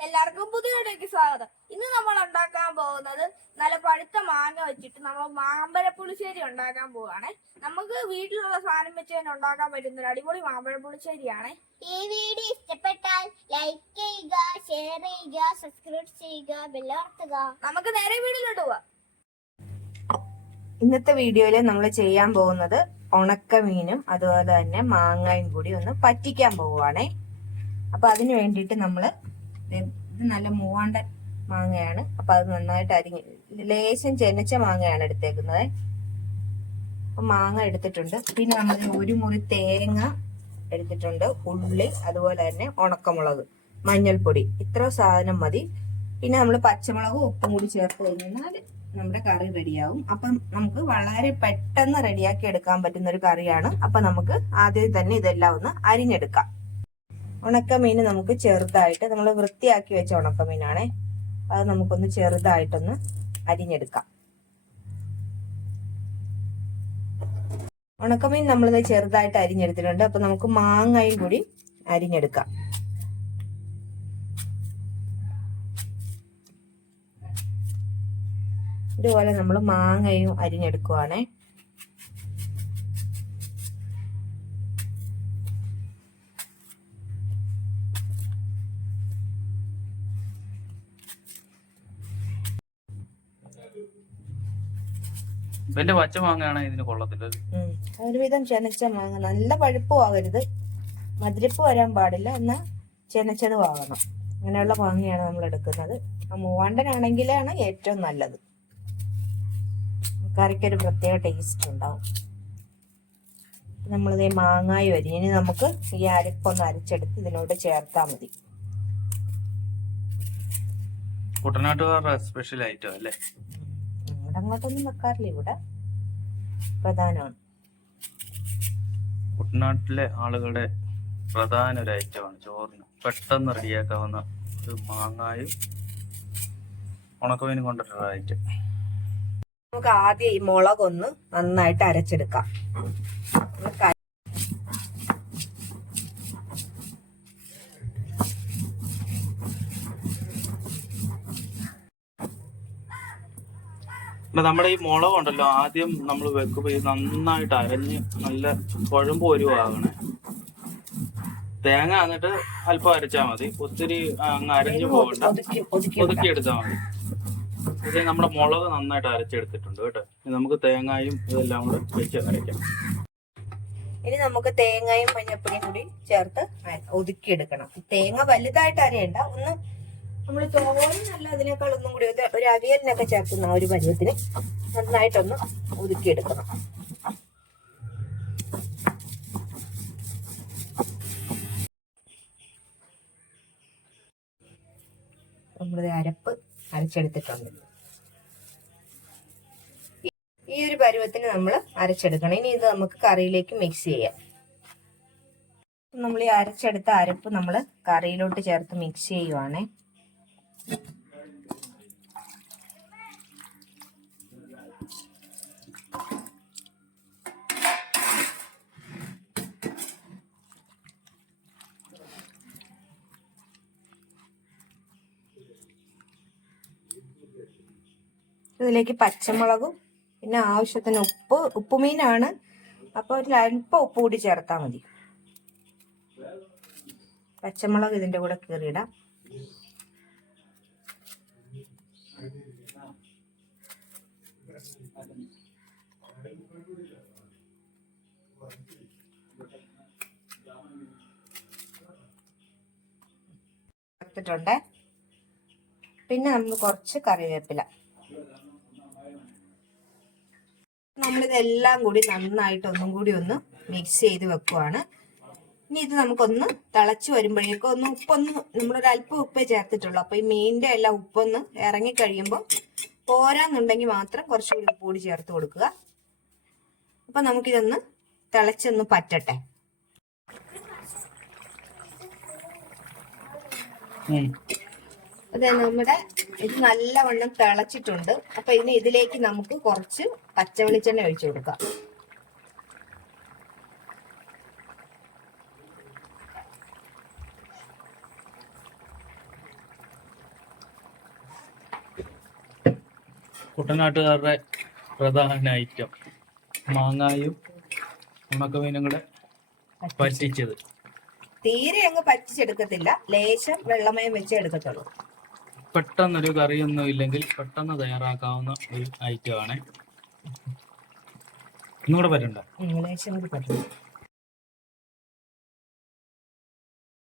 എല്ലാവർക്കും പുതിയ വീഡിയോക്ക് സ്വാഗതം. ഇന്ന് നമ്മൾ ഉണ്ടാക്കാൻ പോകുന്നത് നല്ല പഴുത്ത മാങ്ങ വെച്ചിട്ട് നമ്മൾ മാമ്പഴ പുളിശ്ശേരി ഉണ്ടാക്കാൻ പോവാണ് നമുക്ക് വീട്ടിലുള്ള സാധനം വെച്ച് തന്നെ ഉണ്ടാക്കാൻ പറ്റുന്ന ഒരു അടിപൊളി മാമ്പഴ പുളിശ്ശേരിയാണ്. ഈ വീഡിയോ ഇഷ്ടപ്പെട്ടാൽ ലൈക്ക് ചെയ്യുക ഷെയർ ചെയ്യുക സബ്സ്ക്രൈബ് ചെയ്യുക ബെല്ലർത്തുക നമുക്ക് നേരെ വീട്ടിലോട്ട് പോവാം. ഇന്നത്തെ വീഡിയോയിൽ നമ്മൾ ചെയ്യാൻ പോകുന്നത് ഉണക്ക മീനും അതുപോലെ തന്നെ മാങ്ങയും കൂടി ഒന്ന് പറ്റിക്കാൻ പോവുകയാണേ. അപ്പൊ അതിനു വേണ്ടിയിട്ട് നമ്മൾ ഇത് നല്ല മൂവാണ്ടൻ മാങ്ങയാണ്. അപ്പൊ അത് നന്നായിട്ട് അരിഞ്ഞ് ലേശം ചെനച്ച മാങ്ങയാണ് എടുത്തേക്കുന്നത്. അപ്പൊ മാങ്ങ എടുത്തിട്ടുണ്ട്. പിന്നെ നമ്മൾ ഒരു മുറി തേങ്ങ എടുത്തിട്ടുണ്ട്. ഉള്ളി അതുപോലെ തന്നെ ഉണക്കമുളക് മഞ്ഞൾപ്പൊടി. ഇത്ര സാധനം മതി. പിന്നെ നമ്മൾ പച്ചമുളകും ഉപ്പും കൂടി ചേർത്ത് കഴിഞ്ഞാൽ നമ്മുടെ കറി റെഡിയാവും. അപ്പം നമുക്ക് വളരെ പെട്ടെന്ന് റെഡിയാക്കി എടുക്കാൻ പറ്റുന്ന ഒരു കറിയാണ്. അപ്പൊ നമുക്ക് ആദ്യം തന്നെ ഇതെല്ലാം ഒന്ന് അരിഞ്ഞെടുക്കാം. ഉണക്കമീൻ നമുക്ക് ചെറുതായിട്ട് നമ്മൾ വൃത്തിയാക്കി വെച്ച ഉണക്കമീനാണേ. അത് നമുക്കൊന്ന് ചെറുതായിട്ടൊന്ന് അരിഞ്ഞെടുക്കാം. ഉണക്കമീൻ നമ്മളിത് ചെറുതായിട്ട് അരിഞ്ഞെടുത്തിട്ടുണ്ട്. അപ്പൊ നമുക്ക് മാങ്ങയും കൂടി അരിഞ്ഞെടുക്കാം. ഇതുപോലെ നമ്മൾ മാങ്ങയും അരിഞ്ഞെടുക്കുവാണേ. വലിയ പച്ച മാങ്ങയാണ് ഇതിന് കൊള്ളത്തില്ല. ഒരുവിധം ചെനച്ച മാങ്ങ. നല്ല പഴുപ്പും ആകരുത് മധുരപ്പ് വരാൻ പാടില്ല. എന്നാൽ ചെനച്ചതും ആകണം അങ്ങനെയുള്ള മാങ്ങയാണ് നമ്മൾ എടുക്കുന്നത്. ആ മൂവാണ്ടനാണെങ്കിലാണ് ഏറ്റവും നല്ലത്. കറിക്കൊരു പ്രത്യേക ടേസ്റ്റ് ഉണ്ടാവും. നമ്മളിത് മാങ്ങായി വരും. ഇനി നമുക്ക് ഈ അരപ്പൊന്ന് അരച്ചെടുത്ത് ഇതിനോട് ചേർത്താൽ മതി. കുട്ടനാട്ടുകാരുടെ സ്പെഷ്യൽ ഐറ്റം അല്ലേ? ഇവിടെ അങ്ങോട്ടൊന്നും വെക്കാറില്ല ഇവിടെ. പ്രധാനമാണ്. കുട്ടനാട്ടിലെ ആളുകളുടെ പ്രധാന ഒരു ഐറ്റമാണ് ചോറിന്. പെട്ടെന്ന് റെഡിയാക്കാവുന്ന ഒരു മാങ്ങായും ഉണക്കമീനും കൊണ്ടിട്ടുള്ള ഐറ്റം നമുക്ക് ആദ്യം ഈ മുളകൊന്ന് നന്നായിട്ട് അരച്ചെടുക്കാം. അല്ല നമ്മുടെ ഈ മുളക് ഉണ്ടല്ലോ ആദ്യം നമ്മൾ വെക്കുമ്പോ ഇത് നന്നായിട്ട് അരഞ്ഞ് നല്ല കുഴമ്പ് ഒരുവാകണേ തേങ്ങ എന്നിട്ട് അല്പം അരച്ചാൽ മതി. ഒത്തിരി അങ്ങ് അരഞ്ഞു പോകണ്ട. ഒതുക്കി ഒതുക്കി ഒതുക്കി എടുത്താൽ മതി. പക്ഷേ നമ്മുടെ മുളക് നന്നായിട്ട് അരച്ചെടുത്തിട്ടുണ്ട് കേട്ടോ. നമുക്ക് തേങ്ങായും ഇതെല്ലാം കൂടെ വെച്ച് അരയ്ക്കാം ഇനി നമുക്ക് തേങ്ങയും മഞ്ഞപ്പൊടിയും കൂടി ചേർത്ത് ഒതുക്കിയെടുക്കണം തേങ്ങ വലുതായിട്ട് അരയണ്ട. ഒന്ന് നമ്മൾ തോന്നല്ല അതിനേക്കാൾ ഒന്നും കൂടി ഒരു- അവിയലിനൊക്കെ ചേർക്കുന്ന ഒരു പരുവത്തിന് നന്നായിട്ടൊന്ന് ഒതുക്കിയെടുക്കണം. നമ്മളിത് അരപ്പ് അരച്ചെടുത്തിട്ടുണ്ട്. ഈ ഒരു പരുവത്തിന് നമ്മൾ അരച്ചെടുക്കണം. ഇനി ഇത് നമുക്ക് കറിയിലേക്ക് മിക്സ് ചെയ്യാം. നമ്മൾ ഈ അരച്ചെടുത്ത അരപ്പ് നമ്മൾ കറിയിലോട്ട് ചേർത്ത് മിക്സ് ചെയ്യുവാണേ. ഇതിലേക്ക് പച്ചമുളകും പിന്നെ ആവശ്യത്തിന് ഉപ്പ് ഉപ്പുമീനാണ്. അപ്പോൾ ഒരു അല്പം ഉപ്പ് കൂടി ചേർത്താൽ മതി. പച്ചമുളക് ഇതിന്റെ കൂടെ കീറിയിടാം. ചേർത്തിട്ടുണ്ട് പിന്നെ നമ്മൾ കുറച്ച് കറിവേപ്പില. നമ്മളിതെല്ലാം കൂടി നന്നായിട്ട് ഒന്നും കൂടി ഒന്ന് മിക്സ് ചെയ്ത് വെക്കുവാണ്. ഇനി ഇത് നമുക്കൊന്ന് തിളച്ചു വരുമ്പോഴേക്കും ഒന്ന് ഉപ്പൊന്ന് നമ്മളൊരു അല്പം ഉപ്പേ ചേർത്തിട്ടുള്ളൂ. അപ്പൊ ഈ മീനിന്റെ എല്ലാം ഉപ്പൊന്ന് ഇറങ്ങി കഴിയുമ്പോൾ പോരാന്നുണ്ടെങ്കിൽ മാത്രം കുറച്ചുകൂടി ഉപ്പ് കൂടി ചേർത്ത് കൊടുക്കുക. അപ്പൊ നമുക്കിതൊന്ന് തിളച്ചൊന്ന് പറ്റട്ടെ. അതെ നമ്മുടെ ഇത് നല്ലവണ്ണം തിളച്ചിട്ടുണ്ട്. അപ്പൊ ഇനി ഇതിലേക്ക് നമുക്ക് കുറച്ച് പച്ച വെളിച്ചെണ്ണ ഒഴിച്ചു കൊടുക്കാം. കുട്ടനാട്ടുകാരുടെ പ്രധാന ഐറ്റം. മാങ്ങായും ഉണക്കമീനും കൂടെ പറ്റിച്ചത്. തീരെ അങ്ങ് പറ്റിച്ചെടുക്കത്തില്ല. ലേശം വെള്ളമയം വെച്ച് എടുക്കത്തുള്ളൂ. പെട്ടെന്നൊരു കറിയൊന്നും ഇല്ലെങ്കിൽ പെട്ടെന്ന് തയ്യാറാക്കാവുന്ന ഒരു ഐറ്റം ആണ്. ഒന്നുകൂടെ പറ്റണ്ട ലേശം കൂടി പറ്റണം